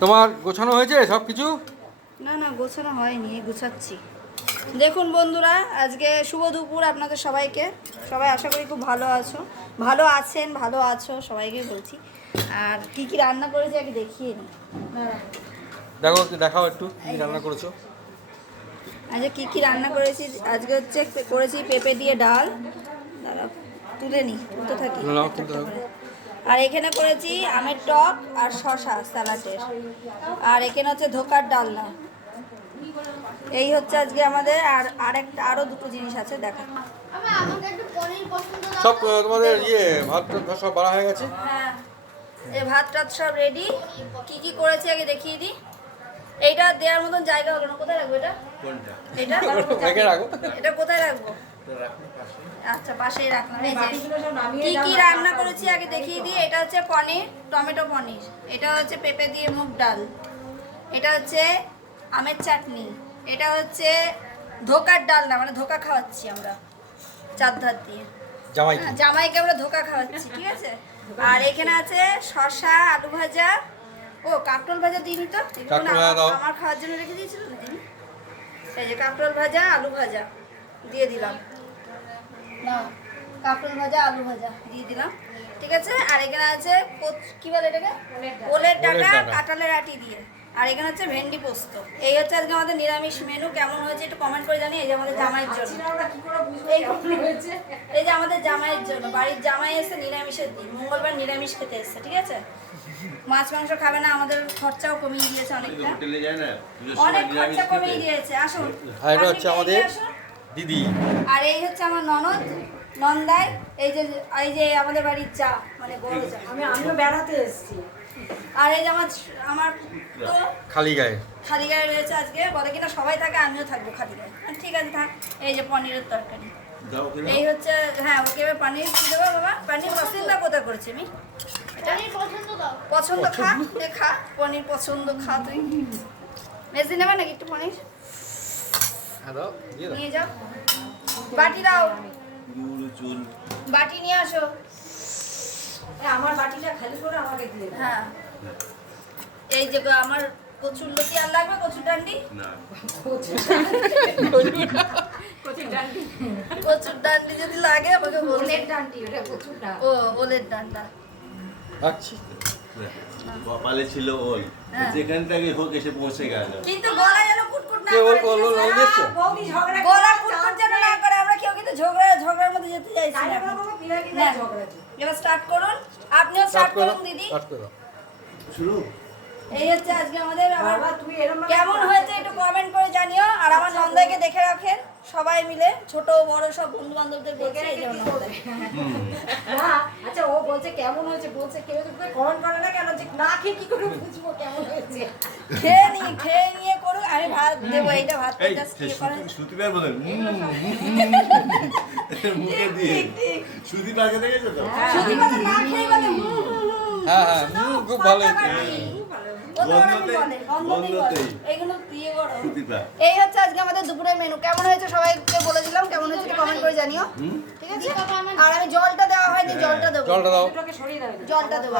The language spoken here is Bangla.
তোমার গোছানো হয়েছে সব কিছু? না না, গোছানো হয়নি, গুছাচ্ছি। দেখুন বন্ধুরা, আজকে শুভ দুপুর আপনাদের সবাইকে। সবাই আশা করি খুব ভালো আছো, ভালো আছেন, ভালো আছো, সবাইকেই বলছি। আর কি কি রান্না করেছি আগে দেখিয়ে নিই। দেখো, দেখাও একটু কি রান্না করেছো। আজকে কি কি রান্না করেছি, আজকে হচ্ছে করেছি পেঁপে দিয়ে ডাল। দাঁড়াও, তুলে নিই, তুলতে থাকি একটা একটা করে। আর এখানে করেছি আমের টক আর শশা স্যালাডের। আর এখানে হচ্ছে ধোকার ডালনা। এই হচ্ছে আজকে আমাদের। আর আরও দুটো জিনিস আছে, দেখা। সব তোমাদের ভাত সব বাড়া হয়ে গেছে? হ্যাঁ, এই ভাত টাত সব রেডি। কি কি করেছি আগে দেখিয়ে দিই। এইটা দেওয়ার মতন জায়গা হলো না, কোথায় রাখবো এটা? এটা এটা কোথায় রাখবো? আচ্ছা, পাশেই রাখলাম। কি কি রান্না করেছি আগে দেখিয়ে দিই। এটা হচ্ছে পনির, টমেটো পনির। এটা হচ্ছে পেঁপে দিয়ে মুগ ডাল। এটা হচ্ছে আমের চাটনি। এটা হচ্ছে ধোকার ডাল, না মানে ধোকা খাওয়াচ্ছি আমরা চার ধার দিয়ে। জামাইকে আমরা ধোকা খাওয়াচ্ছি, ঠিক আছে। আর এখানে আছে শসা, আলু ভাজা। ও, কাঁকরোল ভাজা দিইনি তো, আমার খাওয়ার জন্য রেখে দিয়েছিল না দিন। এই যে কাঁকরোল ভাজা, আলু ভাজা দিয়ে দিলাম। না, কাঁকরোল ভাজা, আলু ভাজা দিয়ে দিলাম, ঠিক আছে। আর এখানে আছে কি বলে এটাকে, ওলের ডাঁটা কাঁঠালের আটি দিয়ে। আর এখানে হচ্ছে ভেন্ডি পোস্ত। এই হচ্ছে আজকে আমাদের নিরামিষ মেনু। কেমন হয়েছে একটু কমেন্ট করে জানি। এই যে আমাদের জামাইয়ের জন্য, এই যে আমাদের জামাইয়ের জন্য, বাড়ির জামাই এসে নিরামিষের দিন, মঙ্গলবার নিরামিষ খেতে এসছে, ঠিক আছে। মাছ মাংস খাবে না, আমাদের খরচাও কমিয়ে দিয়েছে অনেকটা, অনেক খরচা কমিয়ে দিয়েছে। আসুন। আর এটা হচ্ছে আমাদের দিদি। আর এই হচ্ছে আমার ননদ, নন্দাই। এই যে আমাদের বাড়ির চা, মানে বড় চা। আমিও বেড়াতে এসেছি। আর এই যে আমার তো খালি গায়ে রয়েছে আজকে। বলে কিনা সবাই থাকে, আমিও থাকবো খালি গায়ে। ঠিক আছে, থাক। এই যে পনিরের তরকারি। এই হচ্ছে, হ্যাঁ ওকে এবার পনির দিয়ে দেবো। বাবা, পনির পছন্দ কোথা করেছি আমি? পছন্দ খা, খা পনির পছন্দ, খা তুই। মেজে নেবে নাকি একটু পনির? নিয়ে যাও, বাটি দাও, বাটি নিয়ে আসো। আমার বাটিটা খালি করে আমাকে দিয়ে দাও। হ্যাঁ, এই যে আমার কচুর লতি আর লাগবে, কচুর ডান্ডি। কচুর ডান্ডি যদি লাগে আমাকে বলুন। ওলের ডান্ডি, ওটা কচুর ডাল। ও, ওলের ডান্ডা। আচ্ছা, কপালে ছিল ওল, যেখান থেকে হোক এসে পৌঁছে গেল। কিন্তু গলা যেন কুটকুট না কে ওল করে। ওল দিচ্ছে? বৌদি ঝগড়া গলা কুটকুট যেন না করে। আমরা কেউ কিন্তু ঝগড়ার মধ্যে যেতে চাইছি না। না ঝগড়া। এবার স্টার্ট করুন, আপনিও স্টার্ট করুন দিদি। শুরু। এই হচ্ছে আজকে আমাদের। বাবা, তুই এরকম কেমন হয়েছে একটু কমেন্ট করে জানিও। আর আমার নন্দাইকে দেখে রাখেন সবাই মিলে, ছোট বড় সব বন্ধু বান্ধবদের বলছে। এই যেমন না, আচ্ছা ও বলছে কেমন হয়েছে, বলছে কেউ তো কমেন্ট করে না কেন, যে না খেয়ে কি করে বুঝবো কেমন হয়েছে? খেয়ে নিয়ে করুক, আমি ভাত দেবো। এইটা ভাত সুতিবার বলেন মুখে দিয়ে সুতিবারকে দেখেছো তো? সুতিবাটা না খেয়ে বলে হ্যাঁ হ্যাঁ, খুব ভালো এই হচ্ছে আজকে আমাদের দুপুরের মেনু। কেমন হয়েছে সবাইকে বলে দিলাম, কেমন হয়েছে কমেন্ট করে জানিও, ঠিক আছে। আর আমি জলটা দেওয়া হয়নি, জলটা দেবো। জলটা দাও। জলটা দেবো।